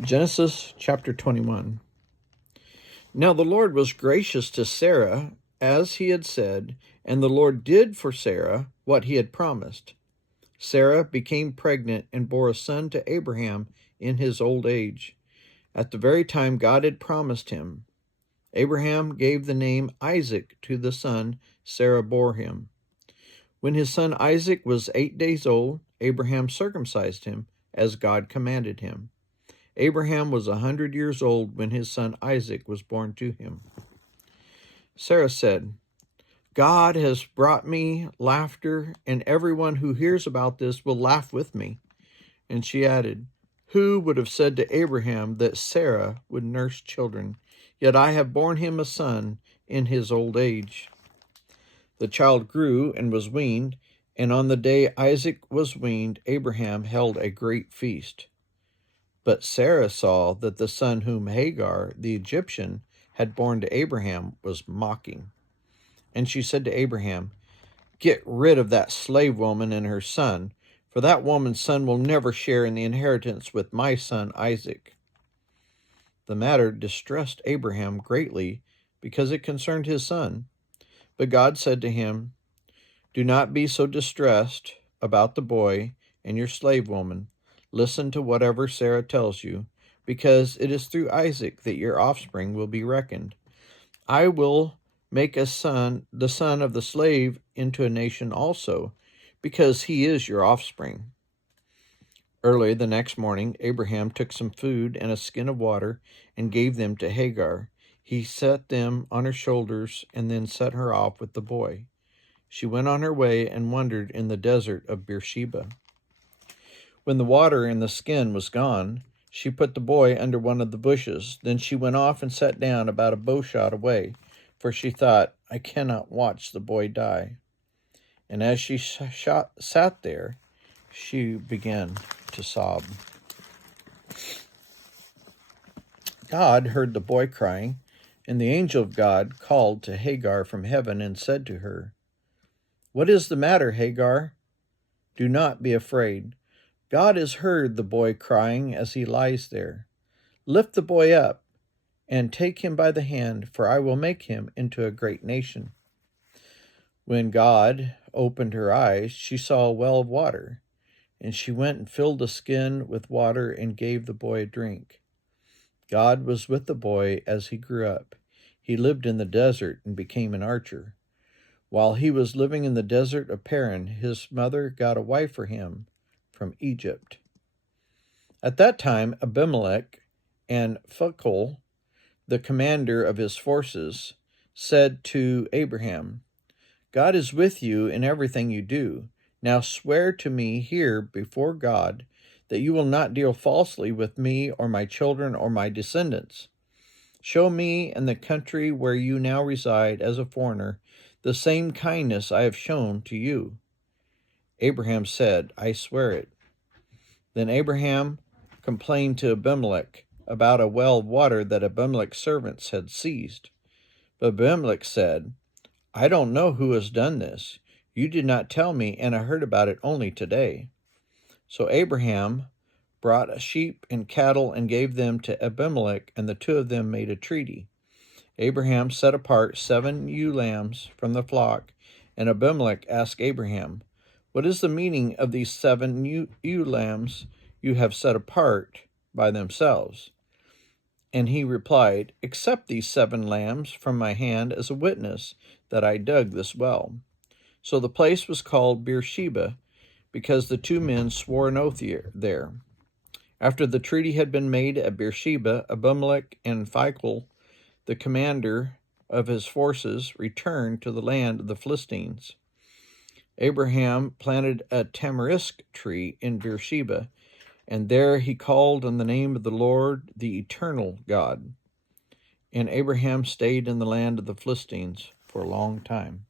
Genesis chapter 21. Now the Lord was gracious to Sarah, as he had said, and the Lord did for Sarah what he had promised. Sarah became pregnant and bore a son to Abraham in his old age, at the very time God had promised him. Abraham gave the name Isaac to the son Sarah bore him. When his son Isaac was 8 days old, Abraham circumcised him, as God commanded him. Abraham was 100 years old when his son Isaac was born to him. Sarah said, God has brought me laughter, and everyone who hears about this will laugh with me. And she added, who would have said to Abraham that Sarah would nurse children? Yet I have borne him a son in his old age. The child grew and was weaned, and on the day Isaac was weaned, Abraham held a great feast. But Sarah saw that the son whom Hagar, the Egyptian, had borne to Abraham was mocking. And she said to Abraham, get rid of that slave woman and her son, for that woman's son will never share in the inheritance with my son Isaac. The matter distressed Abraham greatly, because it concerned his son. But God said to him, do not be so distressed about the boy and your slave woman. Listen to whatever Sarah tells you, because it is through Isaac that your offspring will be reckoned. I will make the son of the slave into a nation also, because he is your offspring. Early the next morning, Abraham took some food and a skin of water and gave them to Hagar. He set them on her shoulders and then set her off with the boy. She went on her way and wandered in the desert of Beersheba. When the water in the skin was gone, she put the boy under one of the bushes. Then she went off and sat down about a bowshot away, for she thought, I cannot watch the boy die. And as she sat there, she began to sob. God heard the boy crying, and the angel of God called to Hagar from heaven and said to her, what is the matter, Hagar? Do not be afraid. God has heard the boy crying as he lies there. Lift the boy up and take him by the hand, for I will make him into a great nation. When God opened her eyes, she saw a well of water, and she went and filled the skin with water and gave the boy a drink. God was with the boy as he grew up. He lived in the desert and became an archer. While he was living in the desert of Paran, his mother got a wife for him from Egypt. At that time, Abimelech and Phicol, the commander of his forces, said to Abraham, God is with you in everything you do. Now swear to me here before God that you will not deal falsely with me or my children or my descendants. Show me and the country where you now reside as a foreigner the same kindness I have shown to you. Abraham said, I swear it. Then Abraham complained to Abimelech about a well of water that Abimelech's servants had seized. But Abimelech said, I don't know who has done this. You did not tell me, and I heard about it only today. So Abraham brought sheep and cattle and gave them to Abimelech, and the two of them made a treaty. Abraham set apart 7 ewe lambs from the flock, and Abimelech asked Abraham, what is the meaning of these 7 ewe lambs you have set apart by themselves? And he replied, accept these 7 lambs from my hand as a witness that I dug this well. So the place was called Beersheba, because the 2 men swore an oath there. After the treaty had been made at Beersheba, Abimelech and Phicol, the commander of his forces, returned to the land of the Philistines. Abraham planted a tamarisk tree in Beersheba, and there he called on the name of the Lord, the eternal God. And Abraham stayed in the land of the Philistines for a long time.